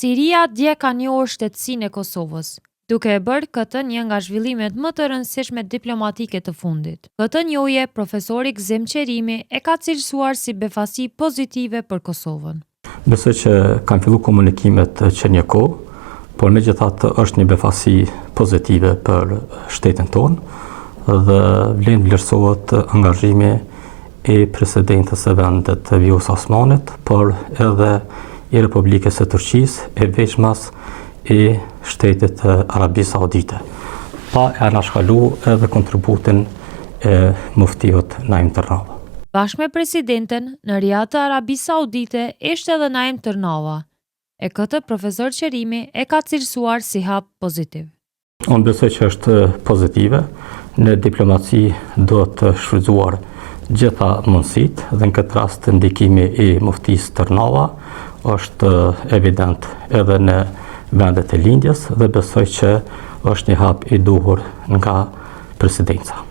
Siria dje ka njohur shtetësinë e Kosovës, duke e bërë këtë një nga zhvillimet më të rëndësishme diplomatike të fundit. Këtë njohje, profesori Gzim Qerimi e ka cilësuar si befasi pozitive për Kosovën. Besoj që kanë filluar komunikimet që një kohë, por megjithatë është një befasi pozitive për shtetin tonë dhe vlen vlerësohet angazhimi i presidentës së vendit Vjosa Osmanit, por edhe i Republikës së Turqisë, e veçmas i shtetit Arabisë Saudite, pa e anashkalu edhe kontributin e muftiut Naim Tërnava. Bashkë me presidenten, në Riyadh të Arabisë Saudite ishte edhe Naim Tërnava, e këtë profesor Qerimi e ka cilësuar si hap pozitiv. Unë besoj që është pozitive, në diplomaci do të shfrytzuar gjitha mundësit dhe në këtë rast ndikimi i muftisë Tërnava është evident edhe në vendet e lindjes dhe besoj që është një hap i duhur nga presidenca.